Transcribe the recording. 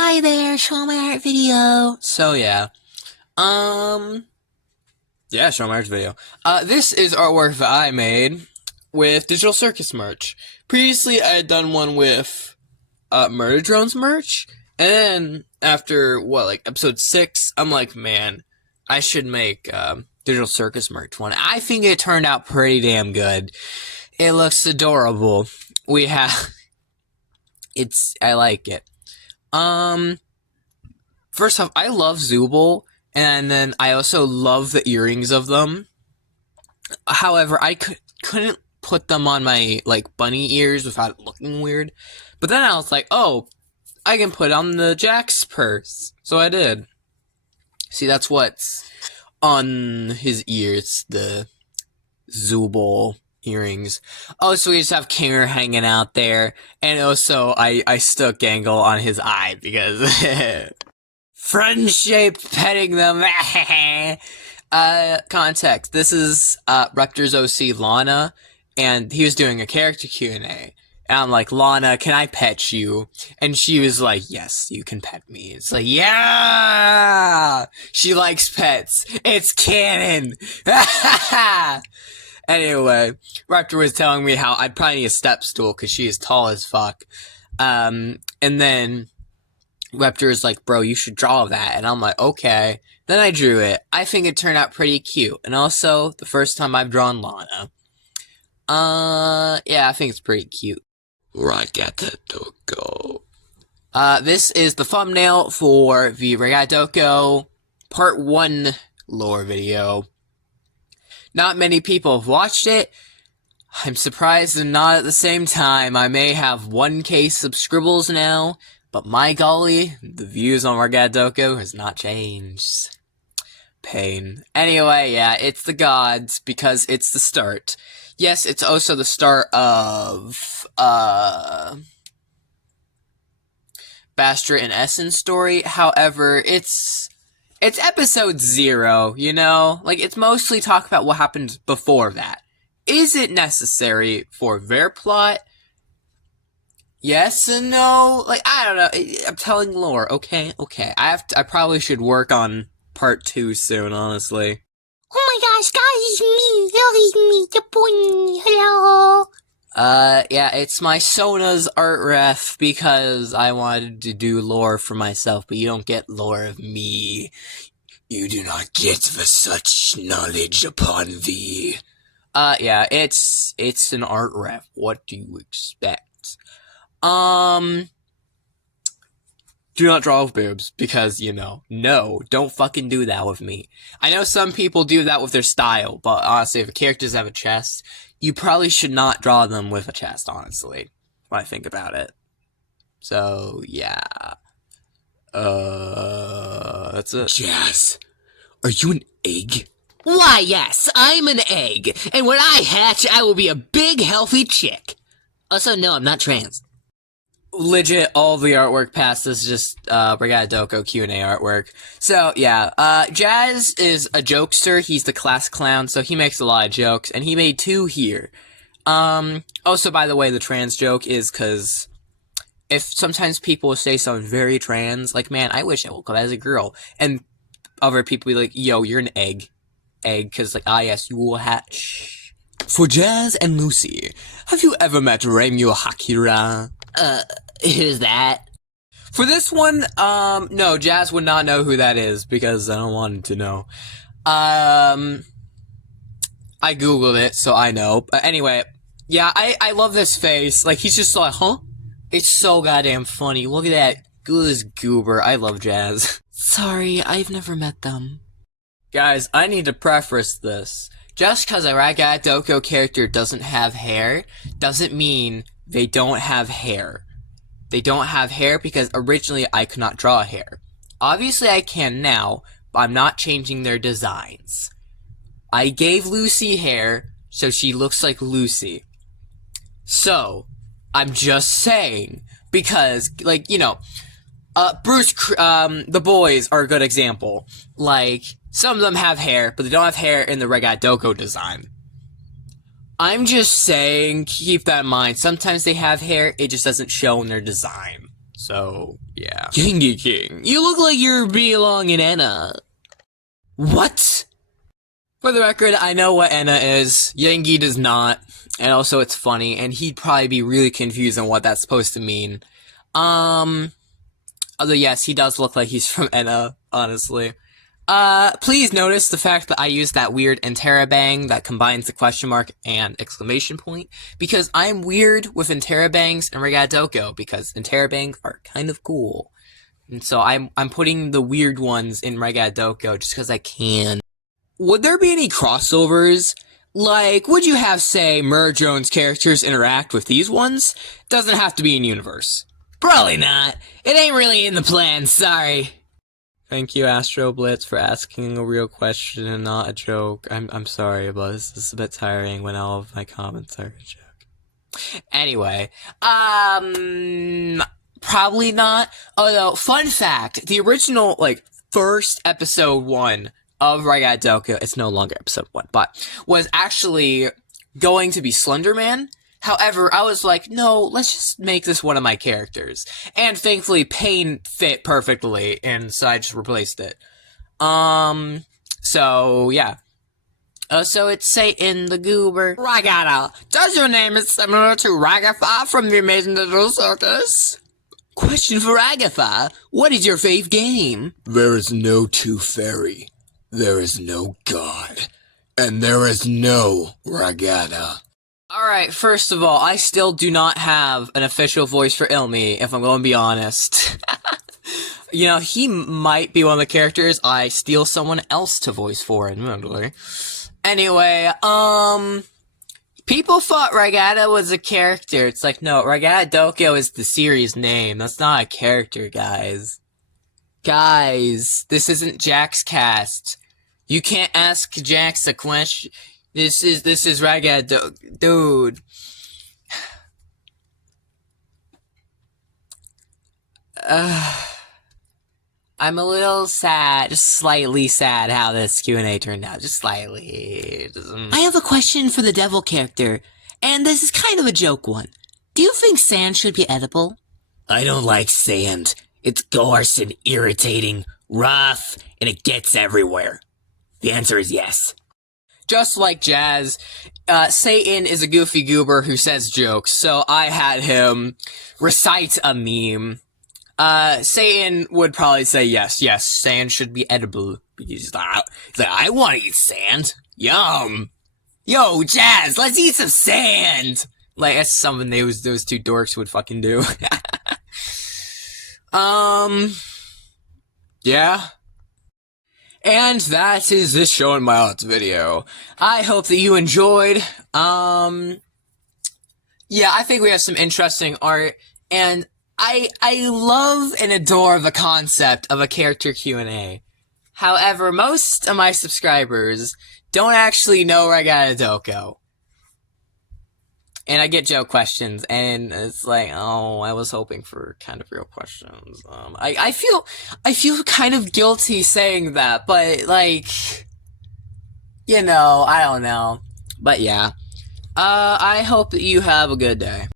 Hi there, show my art video. So yeah, show my art video. This is artwork that I made with Digital Circus merch. Previously, I had done one with Murder Drones merch, and then after episode 6, I'm like, man, I should make Digital Circus merch one. I think it turned out pretty damn good. It looks adorable. I like it. First off, I love Zooble, and then I also love the earrings of them. However, I couldn't put them on my, bunny ears without it looking weird. But then I was like, oh, I can put on the Jack's purse. So I did. See, that's what's on his ears, the Zooble earrings. Oh, so we just have Kinger hanging out there. And also, I stuck Gangle on his eye because friend-shaped petting them. Context. This is Rector's OC Lana, and he was doing a character Q&A. And I'm like, Lana, can I pet you? And she was like, yes, you can pet me. It's like, yeah! She likes pets. It's canon! Anyway, Raptor was telling me how I'd probably need a step stool because she is tall as fuck. And then Raptor is like, bro, you should draw that. And I'm like, okay. Then I drew it. I think it turned out pretty cute. And also, the first time I've drawn Lana. Yeah, I think it's pretty cute. Ragata doko. This is the thumbnail for the ragata doko part 1 lore video. Not many people have watched it. I'm surprised and not at the same time. I may have 1K subscribbles now, but my golly, the views on ragata doko has not changed. Pain. Anyway, yeah, it's the gods because it's the start. Yes, it's also the start of Bastra and Essen story. However, it's episode 0, you know? It's mostly talk about what happened before that. Is it necessary for their plot? Yes and no? I don't know. I'm telling lore, okay? I probably should work on part 2 soon, honestly. Oh my gosh, guys, it's me, the pony, hello. Yeah, it's my Sona's art ref because I wanted to do lore for myself, but you don't get lore of me. You do not get the such knowledge upon thee. Yeah, it's an art ref. What do you expect? Do not draw with boobs, because, no, don't fucking do that with me. I know some people do that with their style, but honestly, if characters have a chest, you probably should not draw them with a chest, honestly, when I think about it. So, yeah. That's it. Jazz, are you an egg? Why, yes, I'm an egg, and when I hatch, I will be a big, healthy chick. Also, no, I'm not trans. Legit, all the artwork past is just, ragata doko QnA artwork. So, yeah, Jazz is a jokester, he's the class clown, so he makes a lot of jokes, and he made 2 here. Also, by the way, the trans joke is because if sometimes people say something very trans, man, I wish I woke up as a girl, and other people be like, yo, you're an egg, because, yes, you will hatch. For Jazz and Lucy, have you ever met Reimyu Hakira? Who's that? For this one, no, Jazz would not know who that is, because I don't want him to know. I googled it, so I know. But anyway, yeah, I love this face. He's just like, huh? It's so goddamn funny. Look at that. Look at this goober. I love Jazz. Sorry, I've never met them. Guys, I need to preface this. Just because a ragata doko character doesn't have hair, doesn't mean they don't have hair. They don't have hair because originally I could not draw hair. Obviously I can now, but I'm not changing their designs. I gave Lucy hair, so she looks like Lucy. So, I'm just saying, because, Bruce, the boys are a good example. Some of them have hair, but they don't have hair in the ragata doko design. I'm just saying, keep that in mind. Sometimes they have hair, it just doesn't show in their design. So, Yeah. Kingy King, you look like you belong in Enna. What? For the record, I know what Enna is. Yengi does not. And also it's funny, and he'd probably be really confused on what that's supposed to mean. Although yes, he does look like he's from Enna, honestly. Please notice the fact that I used that weird interrobang that combines the question mark and exclamation point, because I'm weird with interrobangs and regadoko, because interrobangs are kind of cool. And so I'm putting the weird ones in regadoko just because I can. Would there be any crossovers? Like, would you have, say, Jones characters interact with these ones? Doesn't have to be in universe. Probably not. It ain't really in the plan, sorry. Thank you, Astro Blitz, for asking a real question and not a joke. I'm sorry, but this is a bit tiring when all of my comments are a joke. Anyway, probably not. Although, fun fact, the original, first episode 1 of Ragata, it's no longer episode 1, but was actually going to be Slenderman. However, I was like, no, let's just make this one of my characters. And thankfully, Pain fit perfectly, and so I just replaced it. So, yeah. So it's Satan the Goober. Ragata, does your name is similar to Ragatha from the Amazing Little Circus? Question for Agatha. What is your fave game? There is no Tooth Fairy. There is no God. And there is no Ragata. Alright, first of all, I still do not have an official voice for Ilmi, if I'm going to be honest. You know, he might be one of the characters I steal someone else to voice for, admittedly. Anyway, people thought Ragata was a character. It's like, no, Ragata Doko is the series name. That's not a character, guys. Guys, this isn't Jack's cast. You can't ask Jax a question. This is Ragata dude. I'm a little sad, just slightly sad how this Q&A turned out. Just slightly. I have a question for the devil character, and this is kind of a joke one. Do you think sand should be edible? I don't like sand. It's coarse and irritating, rough, and it gets everywhere. The answer is yes. Just like Jazz, Satan is a goofy goober who says jokes, so I had him recite a meme. Satan would probably say yes, sand should be edible. He's like, I want to eat sand. Yum. Yo, Jazz, let's eat some sand. Like, that's something those two dorks would fucking do. Yeah. And that is this Show and Miles video. I hope that you enjoyed. Yeah, I think we have some interesting art, and I love and adore the concept of a character Q&A. However, most of my subscribers don't actually know Ragata Doko. And I get joke questions, and it's like, oh, I was hoping for kind of real questions. I feel kind of guilty saying that, but like, you know, I don't know. But yeah. I hope that you have a good day.